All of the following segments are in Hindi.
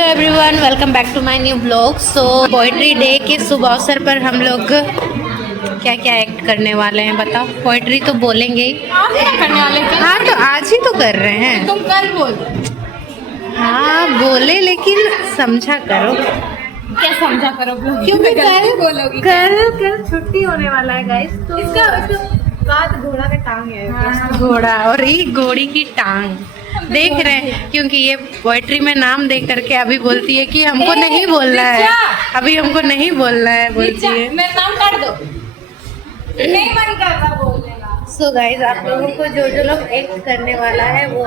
Everyone welcome back to my new blog. So poetry day के शुभ अवसर पर हम लोग क्या क्या एक्ट करने वाले हैं बताओ। पोइट्री तो बोलेंगे ही। करने वाले थे। हाँ तो आज ही तो कर रहे हैं। तुम कल बोल। हाँ बोले लेकिन समझा करो। क्या समझा करो क्योंकि गलती बोलोगी। कल छुट्टी होने वाला है गाइस। तो इसका बात घोड़ा का टांग है। हाँ, घोड़ा और ये घोड़ी की टांग देख रहे हैं। क्योंकि ये पोएट्री में नाम देख करके अभी बोलती है कि हमको नहीं बोलना है, अभी हमको नहीं बोलना है बोलती है। मैं नाम काट दो। नहीं मन करता बोलने का। सो गाइस आप लोगों को जो जो लोग एक्ट करने वाला है वो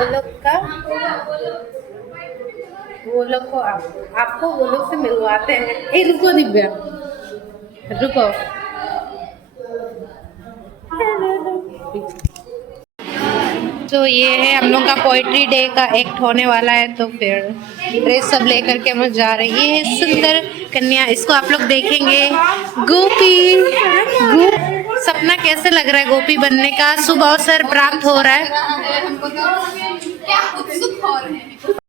लोग को आपको वो लोग से मिलवाते हैं। ए रुको दिव्या, रुको। तो ये है हम लोग का पोइट्री डे का एक्ट होने वाला है। तो फिर ड्रेस सब लेकर के हम जा रहे हैं। ये है सुंदर कन्या, इसको आप लोग देखेंगे। गोपी सपना कैसे लग रहा है गोपी बनने का? शुभ अवसर प्राप्त हो रहा है। हमको तो क्या उत्सुक हो रहे हैं।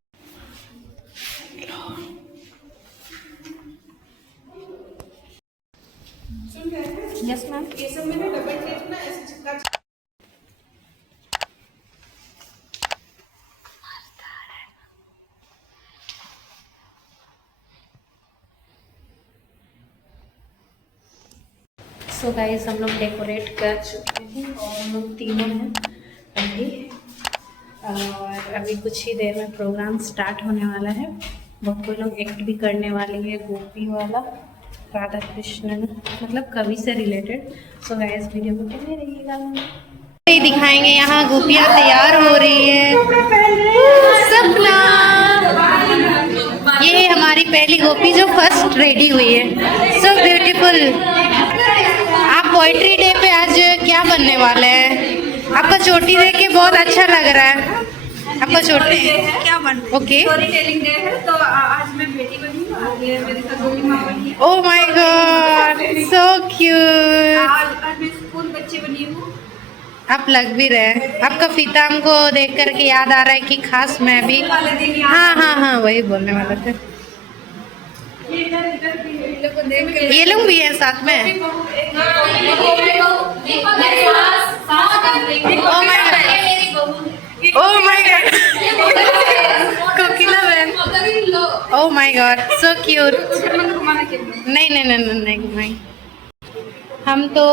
Yes ma'am. ये सब मैंने डबल टेप ना ऐसे चिपका। सो गाइस हम लोग डेकोरेट कर चुके हैं और हम लोग तीनों हैं अभी। और अभी कुछ ही देर में प्रोग्राम स्टार्ट होने वाला है। बहुत कोई लोग एक्ट भी करने वाले हैं, गोपी वाला, राधा कृष्ण, मतलब कवि से रिलेटेड। सो गाइस वीडियो को बने रहिएगा। दिखाएंगे यहाँ गोपियाँ तैयार हो रही है। सपना ये है हमारी पहली गोपी जो फर्स्ट रेडी हुई है। So beautiful. आप पोइट्री डे पे आज क्या बनने वाले हैं? आपका चोटी देख के बहुत अच्छा लग रहा है। आपका चोटी क्या बन? ओके। स्टोरी टेलिंग डे है तो आज मैं बेटी बनी हूँ। आज मेरे साथ गोपी माँ बनी। Oh my God so cute. आज मैं स्कूल बच्चे बनी हूँ। आप लग भी रहे हैं। आपका फीता हमको देख करके याद आ रहा है कि खास मैं भी। हाँ हाँ हाँ वही बोलने वाला थे। ये लोग भी हैं साथ में। ओह माय गॉड कोकिला बहन। Oh my God so cute. नहीं नहीं नहीं नहीं नहीं घुमाई। हम तो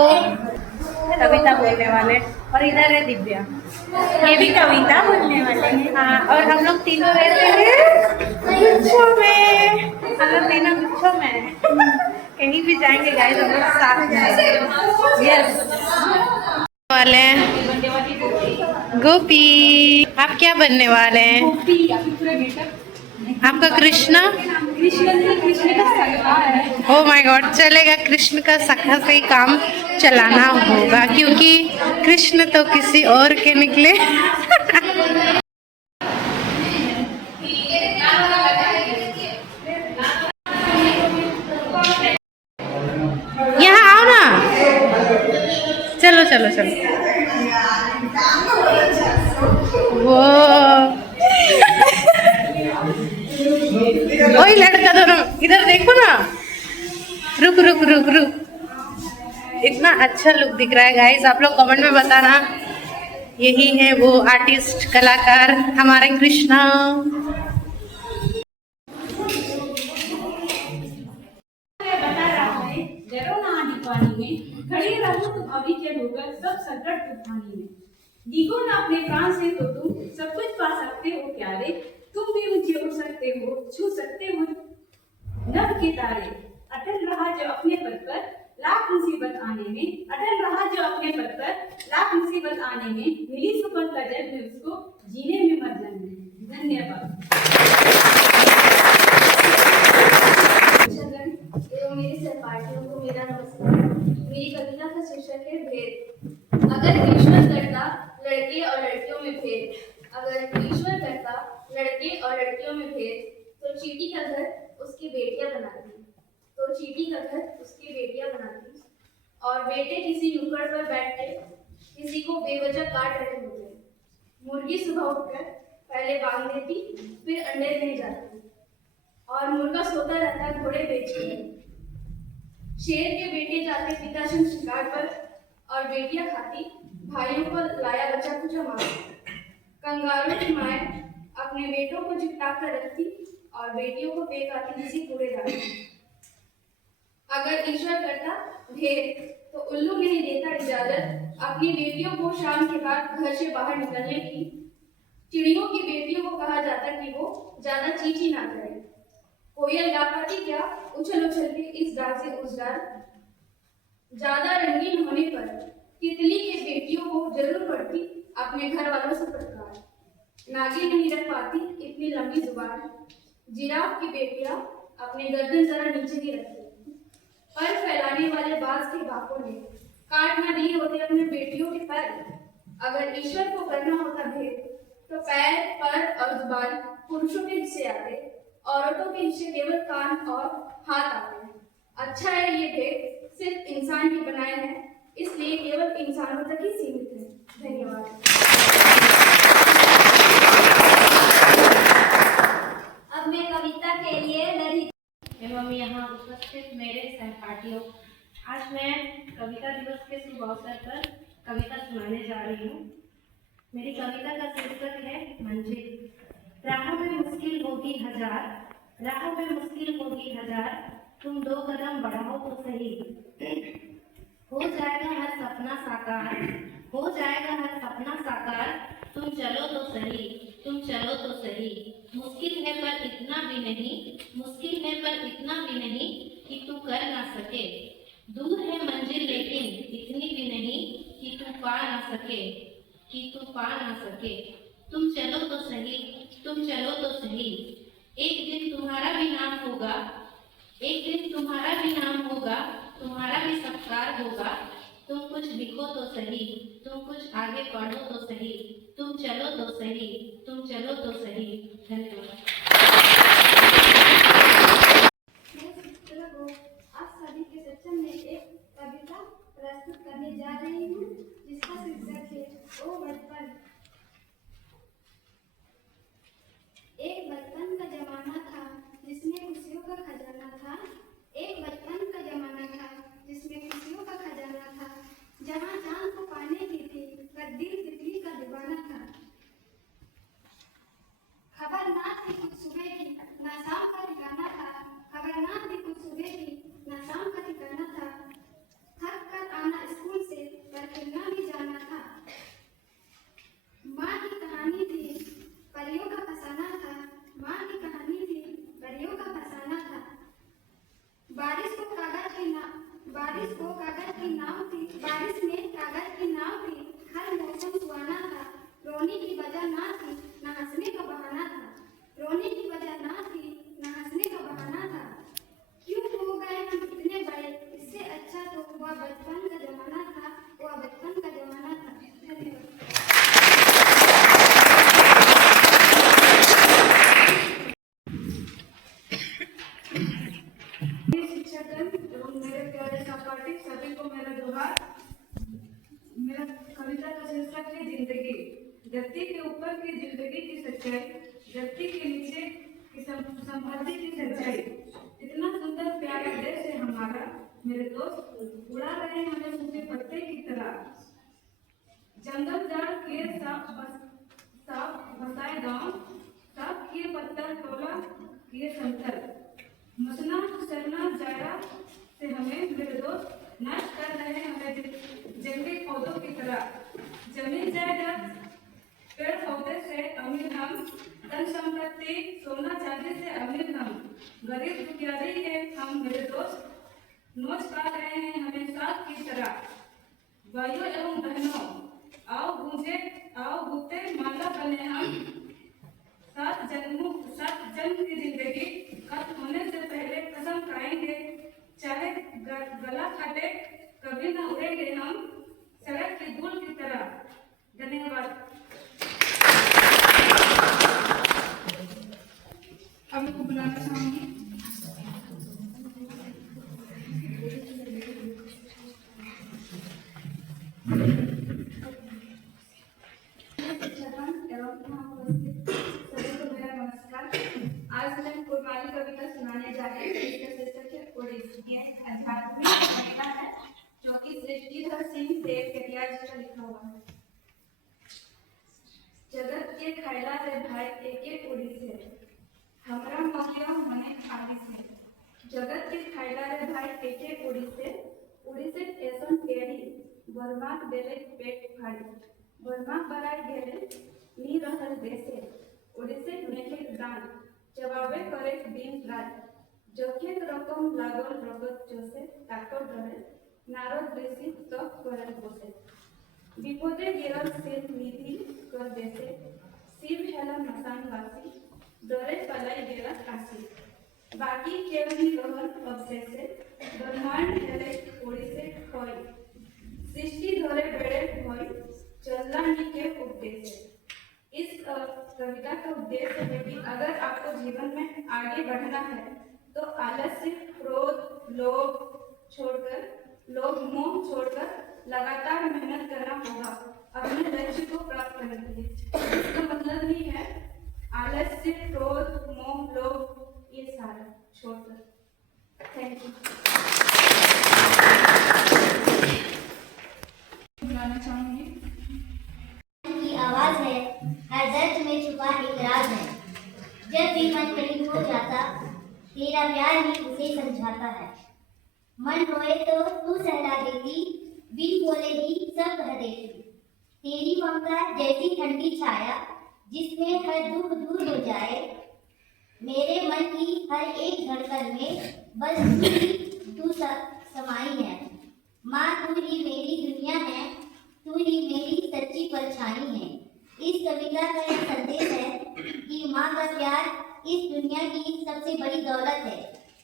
कविता बोलने वाले और इधर है दिव्या, ये भी कविता बोलने वाले हैं। हाँ और हम लोग तीनों रहते हैं गुच्छों में। हम लोग तीनों गुच्छों में कहीं भी जाएंगे गाइस हम लोग साथ में। यस वाले हैं गोपी। आप क्या बनने वाले हैं? आपका कृष्णा। कृष्ण का सखा है। ओह माय गॉड चलेगा। कृष्ण का सखा से ही काम चलाना होगा क्योंकि कृष्ण तो किसी और के निकले। यहाँ आओ ना। चलो चलो चलो। वो वही लड़का दोनों इधर देखो ना। रुक रुक रुक रुक। इतना अच्छा लुक दिख रहा है गाइस। आप लोग कमेंट में बताना। यही है वो आर्टिस्ट कलाकार हमारे कृष्णा। डरो ना आधी पानी में, खड़े रहो तुम अविचल होकर सब संकट तूफानी में। दिखो ना अपने प्राण से तो तुम सब कुछ पा सकते हो प्यारे। तुम भी ऊंचे उड़ सकते हो, छू सकते हो नभ के तारे। अटल रहा जो अपने पद पर लाख मुसीबत आने में, अटल रहा जो अपने पद पर लाख मुसीबत आने में। मिली सफलता जब भी उसको जीने में मत जाने। धन्यवाद। एवं मेरे सहपाठियों को मेरा नमस्कार। मेरी कविता का शीर्षक है भेद। अगर ईश्वर करता लड़के और लड़कियों में भेद, अगर ईश्वर करता लड़के और लड़कियों में भेद, तो चींटी का घर उसकी बेटियां बनाती, तो चींटी का घर उसकी बेटियां बनाती। और बेटे किसी नुक्कड़ पर बैठते किसी को बेवजह काट रहे होते। मुर्गी सुबह उठकर पहले बांग देती, फिर अंडे देने जाती और मुर्गा सोता रहता घोड़े बेच के। शेर के बेटे जाते पिता संग शिकार पर और बेटियां खाती भाइयों को लाया बचा कुचा मार। कंगारू की माए अपने बेटों को चिपटा कर रखती और बेटियों को फेंक आती किसी कूड़ेदान में। अगर ईश्वर करता भेद तो उल्लू नहीं देता इजाजत अपनी बेटियों को शाम के बाद घर से बाहर निकलने की। चिड़ियों की बेटियों को कहा जाता कि वो ज्यादा चींची ना करे। कोयल गा पाती क्या उछल उछल के इस डाल से उस डाल। ज्यादा रंगीन होने पर तितली के बेटियों को जरूर पड़ती अपने घर वालों से फटकार। नागिन नहीं रख पाती इतनी लंबी जुबान। जिराफ की बेटियां अपने गर्दन जरा नीचे नहीं रखती। पर फैलाने वाले बाज के बापों ने काट न दिए होते अपने बेटियों के पैर। अगर ईश्वर को करना होता भेद तो पैर पर और जुबान पुरुषों के हिस्से आते, औरतों के हिस्से केवल कान और हाथ आते हैं। अच्छा है ये भेद सिर्फ इंसान ही बनाए हैं, इसलिए केवल इंसानों तक ही सीमित है। धन्यवाद। अब मैं कविता के लिए लड़ी एवं यहाँ उपस्थित मेरे सहपाठियों, आज मैं कविता दिवस के शुभ अवसर पर कविता सुनाने जा रही हूँ। मेरी कविता का शीर्षक है मंजिल। राह में मुश्किल होगी हजार, राह में मुश्किल होगी हजार, तुम 2 कदम बढ़ाओ तो सही। हो जाएगा हर सपना साकार, हो जाएगा हर सपना साकार, तुम चलो तो सही, तुम चलो तो सही। मुश्किल है पर इतना भी नहीं, मुश्किल है पर इतना भी नहीं कि तू कर ना सके। दूर है मंजिल लेकिन इतनी भी नहीं कि तू पा ना सके, कि तू पा ना सके। तुम चलो तो सही, तुम चलो तो सही। एक दिन तुम्हारा भी नाम होगा, एक दिन तुम्हारा भी नाम होगा, तुम्हारा भी सत्कार होगा। तुम कुछ लिखो तो सही, तुम कुछ आगे पढ़ो तो सही, तुम चलो तो सही, तुम चलो तो सही। धन्यवाद। आप सभी के सत्संग में एक कविता प्रस्तुत करने जा रही हूँ जिसका शीर्षक है ओ बचपन। एक बचपन का जमाना था जिसमें खुशियों का खजाना था। एक बचपन का जमाना था जिसमें खुशियों का खजाना था। जहाँ चांद को पाने की थी पर दिल तितली का दीवाना था। खबर ना थी कुछ सुबह की ना शाम का ठिकाना था। खबर ना थी कुछ सुबह की ना शाम का ठिकाना था। थक कर आना स्कूल से पर खेलना भी जाना था। माँ की कहानी थी परियों का फसाना था। माँ की कहानी थी परियों का फसाना था। बारिश को कागज की नाव थी, बारिश में कागज की नाव थी। हर मौसम सुहाना था। रोने की वजह ना थी ना हंसने का बहाना था। रोने की वजह ना थी ना हंसने का बहाना था। क्यों हो गए हम इतने बड़े, इससे अच्छा तो वह बचपन का जमाना था, वह बचपन का जमाना था। धन्यवाद। मेरे प्यारे सहपाठी सभी को मेरा जोहार। मेरा कविता का शीर्षक है जिंदगी। धरती के ऊपर की जिंदगी की सच्चाई, धरती के नीचे की संपत्ति की सच्चाई। इतना सुंदर प्यारा देश है हमारा मेरे दोस्त, उड़ा रहे हमें सूखे पत्ते की तरह। जंगल झाड़ किए साफ बसाए गाँव, साफ किए पत्थर टोला किए संतर। मसना सरना जाया से हमें मेरे दोस्त नष्ट कर रहे हमें जंगली पौधों की तरह। जमीन जायदाद पेड़ पौधे से अमीर हम, धन संपत्ति सोना चांदी से अमीर हम। गरीब दुखियारी है हम मेरे दोस्त, नोच काट रहे हैं हमें साथ की तरह। भाइयों एवं बहनों आओ गूंजे माला बने हम। 7 जन्म की जिंदगी खत्म होने से पहले कसम खाएंगे, चाहे गला फटे कभी न उड़ेंगे हम सड़क की धूल की तरह। धन्यवाद। अब को बुलाना चाहूंगी। आज मैं कोई कविता आजादी इसका शीर्षक है ओडिसी। ये एक आध्यात्मिक कविता है जो कि सृष्टिधर सिंह देव कटियार जी का लिखा हुआ है। जगत के खैला रे भाई एक ओडिसी हमरा मगिया मने आदिस है। जगत के खैला रे भाई एक ओडिसी ऐसन केड़ी बर्बाद देले पेट फाड़ी बर्बाद बराई गेले नी रहल देसे ओडिसी नेके दान जवाबे करे दिन रात जोखे रकम लागल रगत जोसे ताकत रहे नारद ऋषि तप करे बसे विपदे गिरल सिर निधि कर देसे शिव हेला मसान वासी डरे पलाई गेला काशी बाकी केवली रहल अवशेषे ब्रह्मांड हेले ओडिसे खोई सृष्टि धरे बेड़े खोई चलना ही के उपदेश। इस कविता का उद्देश्य है कि अगर आपको जीवन में आगे बढ़ना है तो आलस्य क्रोध लोभ मोह छोड़कर लगातार मेहनत करना होगा अपने लक्ष्य को प्राप्त करने के लिए। इसका मतलब ही है आलस्य क्रोध मोह लोभ ये सारा छोड़कर। Thank you. बुलाना चाहूंगी की आवाज है, हर दर्द में छुपा एक राज है। जब भी मन कहीं खो जाता, तेरा प्यार ही उसे समझाता है। मन रोए तो तू सहला देती, बिन बोले ही सब कह देती। तेरी ममता जैसी ठंडी छाया, जिसमें हर दुख दूर हो जाए। मेरे मन की हर एक धड़कन में बस तू समाई है। माँ तू ही मेरी दुनिया है, तू ही मेरी सच्ची परछाई है। इस कविता का एक संदेश है कि माँ का प्यार इस दुनिया की सबसे बड़ी दौलत है,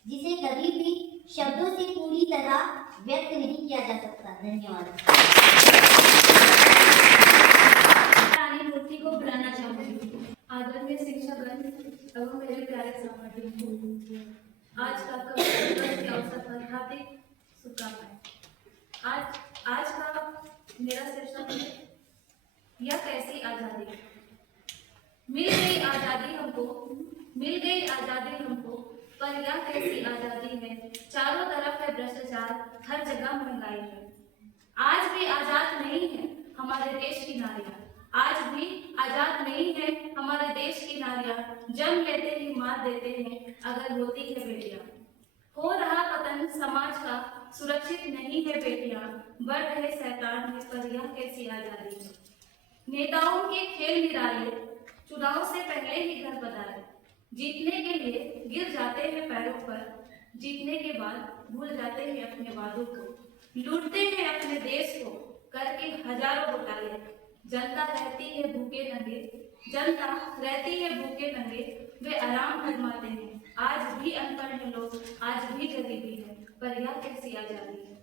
जिसे कभी भी शब्दों से पूरी तरह व्यक्त नहीं किया जा सकता। धन्यवाद। रानी मूर्ति को बुलाना चाहूंगी। आदरणीय शिक्षकगण एवं मेरे प्यारे सहपाठी, आज का कविता दिवस के अवसर पर हार्दिक शुभकामनाएं। आज का मेरा शीर्षक है यह कैसी आजादी। मिल गई आजादी हमको, पर यह कैसी आजादी है। चारों तरफ है भ्रष्टाचार, हर जगह महंगाई है। आज भी आजाद नहीं है हमारे देश की नारियां, आज भी आजाद नहीं है हमारे देश की नारियां। जन्म लेते ही मार देते हैं अगर होती है बेटियां। हो रहा पतन समाज का, सुरक्षित नहीं है बेटियां। बढ़ रहे शैतान है, पर यह कैसी आजादी है। नेताओं के खेल निराले, चुनाव से पहले ही घर पधारे। जीतने के लिए गिर जाते हैं पैरों पर, जीतने के बाद भूल जाते हैं अपने वादों को। लूटते हैं अपने देश को करके हजारों घोटाले। जनता रहती है भूखे नंगे, वे आराम फरमाते हैं। आज भी अनपढ़ हैं लोग, आज भी गरीबी है, पर यह कैसी आजादी है।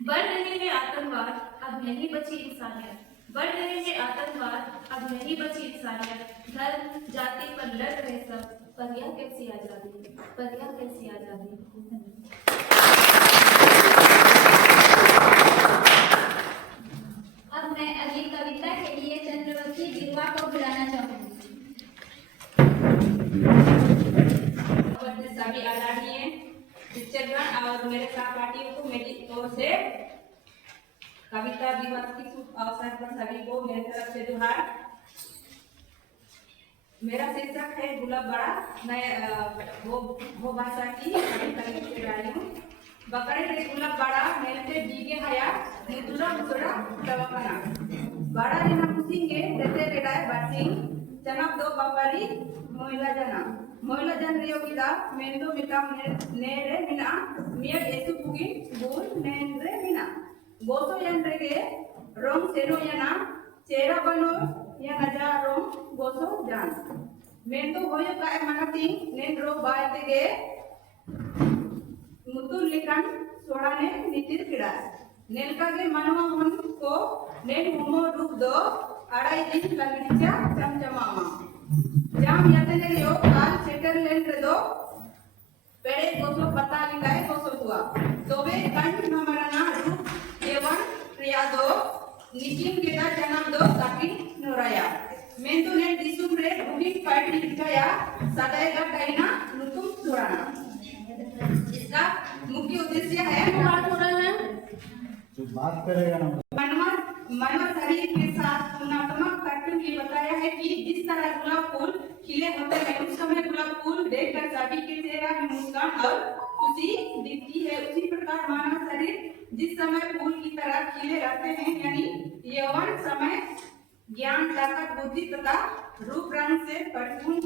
बढ़ रहे हैं आतंकवाद, अब नहीं बची इंसानियत। बढ़ रहे हैं आतंकवाद, अब नहीं बची इंसानियत। धर्म जाति पर लड़ रहे सब, पर यह कैसी आजादी है, पर यह कैसी आजादी है। अब मैं अगली कविता के लिए चंद्रवती गिरवा को बुलाना चाहूंगी। सभी आदरणीय शिक्षकगण और मेरे सहपाठियों को मेरी ओर से कविता दिवस की शुभ अवसर पर सभी को मेरी तरफ से जोहार। मेरा शीर्षक है गुलाब बड़ा। मैं वो भाषा की कविता लिख रही हूँ। बकरे रे गुलाब बड़ा मेलते बीगे हया मुदुरा मुदुरा दवाखाना बड़ा रे ना मुसिंगे देते रेडाय बासिंग चनक दो बकरी मोइला जन रे योगिदा मेंदो मिtam ने रे मिना मिया एसु पुगी बुन नेन रे मिना गोसो यन रे रोम सेनो yana चेरा बनो या नजा रोम गोसो जान मेंदो होयो का मनाती नेन रो बायते गे मुतुल लिखन सोड़ाने नीतिर किड़ा नेलका के मनवा मन को नेन हुमो रूप दो अड़ाई दिन लगनिचा चमचमामा जाम यतने यो काल सेटर लेन रे दो पेड़े गोसो पता लिंगाए गोसो हुआ तोबे कंठ नमरना रूप एवं प्रिया दो निचिन केदा जन्म दो काकी नोराया मेंतु ने दिसुम रे भूमि पाइट लिखाया सदाएगा डाइना नुतुम सुराना मुख्य उद्देश्य है बात हो रहा है जो बात करेगा ना मानव शरीर के साथ तुलनात्मक करते हुए बताया है कि जिस तरह गुलाब फूल खिले होते हैं उस समय गुलाब फूल देखकर सभी के चेहरा में मुस्कान और खुशी दिखती है, उसी प्रकार मानव शरीर जिस समय फूल की तरह खिले रहते हैं यानी यौवन समय ज्ञान ताकत बुद्धि तथा रूप रंग से परिपूर्ण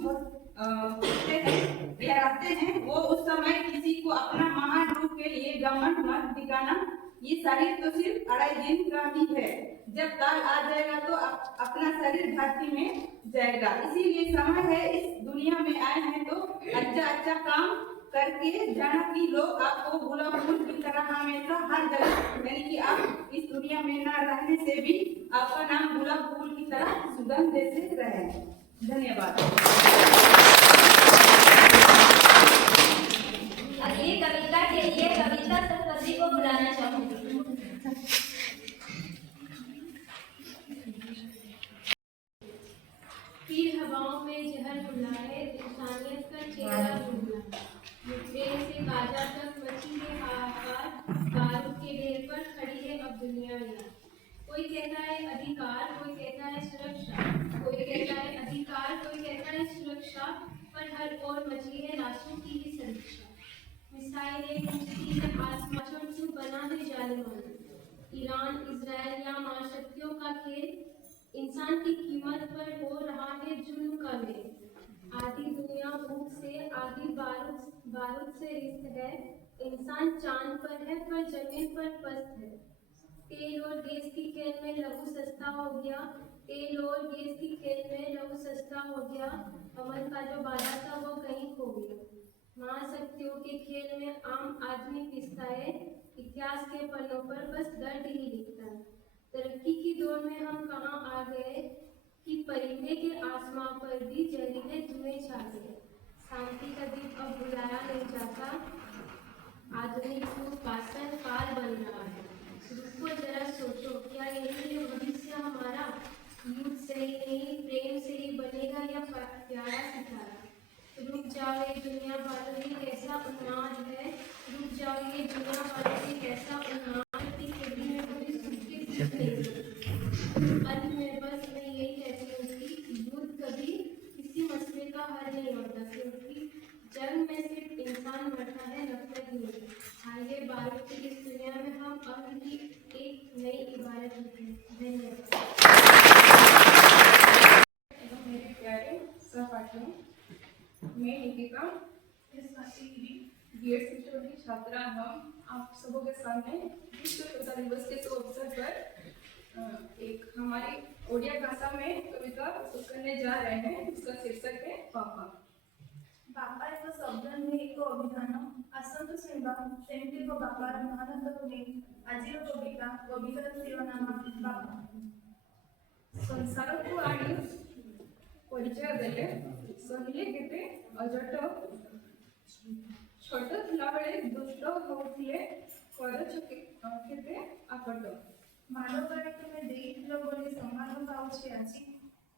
होते हैं या रहते हैं, वो उस समय किसी को अपना महान रूप के लिए घमंड मत दिखाना। ये शरीर तो सिर्फ 2.5 दिन का ही है, जब काल आ जाएगा तो अपना शरीर धरती में जाएगा। इसीलिए समय है, इस दुनिया में आए हैं तो अच्छा काम करके जाना कि लोग आपको गुलाब फूल की तरह हमेशा हर जगह यानी कि आप इस दुनिया में न रहने से भी आपका नाम गुलाब फूल की तरह सुगंध देते रहे। धन्यवाद। अगली कविता के लिए कविता सरस्वती को बुलाना चाहूंगी। फिर हवाओं में जहर बुलाए इंसानियत का चेहरा भूला, ट्रेन से बाजार तक मची है हाहाकार, बारूद के ढेर पर खड़ी है अब दुनिया यार। कोई कहता है अधिकार, कोई कहता है सुरक्षा, कोई कहता है अधिकार, कोई कहता है सुरक्षा, पर हर ओर मची है लाशों की ही समीक्षा। मिसाइलें गूंजती है आसमान से बना है जालिमान, ईरान इजराइल या महाशक्तियों का खेल, इंसान की कीमत पर हो रहा है जुल्म का मेल। आधी दुनिया भूख से आधी बारूद से रिश्त है, इंसान चांद पर है पर जमीन पर पस्त है। तेल और गैस की खेल में लहू सस्ता हो गया, तेल और गैस की खेल में लहू सस्ता हो गया, अमन का जो वादा था वो कहीं खो गया। महाशक्तियों के खेल में आम आदमी पिसता है, इतिहास के पन्नों पर बस दर्द ही लिखता है। तरक्की की दौड़ में हम कहाँ आ गए कि परिंदे के आसमां पर भी जहरीले धुएं छा गए। शांति का दीप अब बुलाया नहीं जाता, आधुनिक सुशासन काल बन रहा है। रुको जरा सोचो, क्या यही है भविष्य हमारा? युद्ध से ही नहीं प्रेम से ही बनेगा या प्यारा सितारा। रुक जाओ ये दुनिया वालों, ये कैसा उन्माद है, रुक जाओ ये दुनिया वालों, ये कैसा उन्माद। अंत में बस मैं यही कहती हूँ कि युद्ध कभी किसी मसले का हल नहीं होता, क्योंकि जंग में सिर्फ इंसान मरता है, नफरत नहीं। आइए बारूद की इस दुनिया में हम अब भी एक नई इबारत लिखें। धन्यवाद। मेरे प्यारे सहपाठियों, मैं निकिता बीएड शिक्षकों की छात्रा। हम आप सबों के सामने विश्व कविता दिवस के शुभ अवसर पर एक हमारी ओडिया भाषा में कविता प्रस्तुत करने जा रहे हैं, जिसका शीर्षक है पापा। बापा ଏକ ଶବ୍ଦ ନୁହେଁ, ଏକ ଅଭିଧାନ। ଆସନ୍ତୁ ଶୁଣିବା ସେମିତି ଏକ ବାପାର ମହାନତାକୁ ନେଇ ଆଜିର କବିତା। କବିତାର ଶିରୋନାମ ବାପା। ସଂସାରକୁ ଆଣି ପରିଚୟ ଦେଲେ ସହିଲେ କେତେ ଅଜଟ, ଛୋଟ ଥିଲାବେଳେ ଦୁଷ୍ଟ ହେଉଥିଲେ କରଛ କେତେ ଆକଟ। ମାଡ଼ ଗାଳି ତୁମେ ଦେଇଥିଲ ବୋଲି ସମ୍ମାନ ପାଉଛି ଆଜି,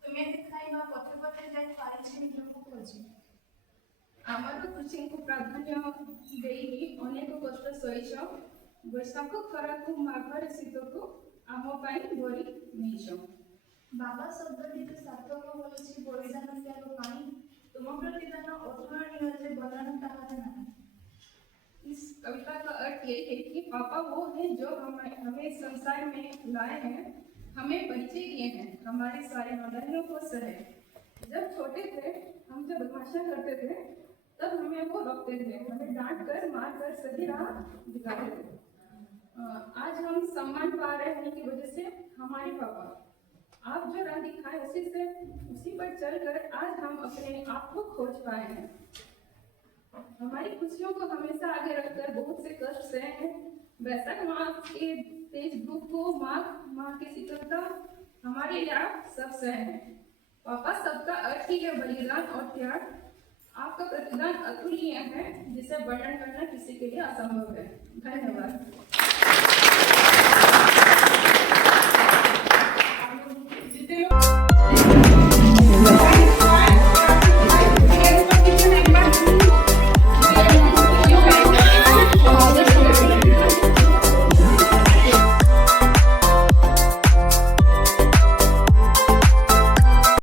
ତୁମେ ଦେଖାଇବା ପଥେ ପଥେ ଯାଇ ପାଇଛି ନିଜକୁ ଖୋଜି। ଆମର କୃଷିଙ୍କୁ ପ୍ରାଧାନ୍ୟ ଦେଇ ଅନେକ କଷ୍ଟ ସହିଛ, ବୈଶାଖ ଖରାକୁ ମାଘରେ ଶୀତକୁ ଆମ ପାଇଁ ବଳି ନେଇଛ। ବାବା ଶବ୍ଦଟିକୁ ସାର୍ଥକ କରୁଛି ବଳିଦାନ ତ୍ୟାଗ ପାଇଁ, तुम प्रतिदान अतुलनीय से वर्णन ताहार नहीं। इस कविता का अर्थ ये है कि पापा वो हैं जो हमें संसार में लाए हैं, हमें परिचय दिए हैं, हमारे सारे नादानियों को सहे। जब छोटे थे हम जब बदमाशियां करते थे तब हमें वो रोकते थे, हमें डांट कर मार कर सही राह दिखाते थे। आज हम सम्मान पा रहे हैं की वजह से हमारे पापा। आप जो राह दिखाए उसी पर चलकर आज हम अपने आप को खोज पाए हैं। हमारी खुशियों को हमेशा आगे रखकर बहुत से कष्ट सहे हैं। वैशाख माह के तेज धूप को माघ की शीतलता हमारे लिए आप सब सहे हैं। पापा सबका अर्थ ही है बलिदान और त्याग। आपका प्रतिदान अतुलनीय है, जिसे वर्णन करना किसी के लिए असंभव है। धन्यवाद।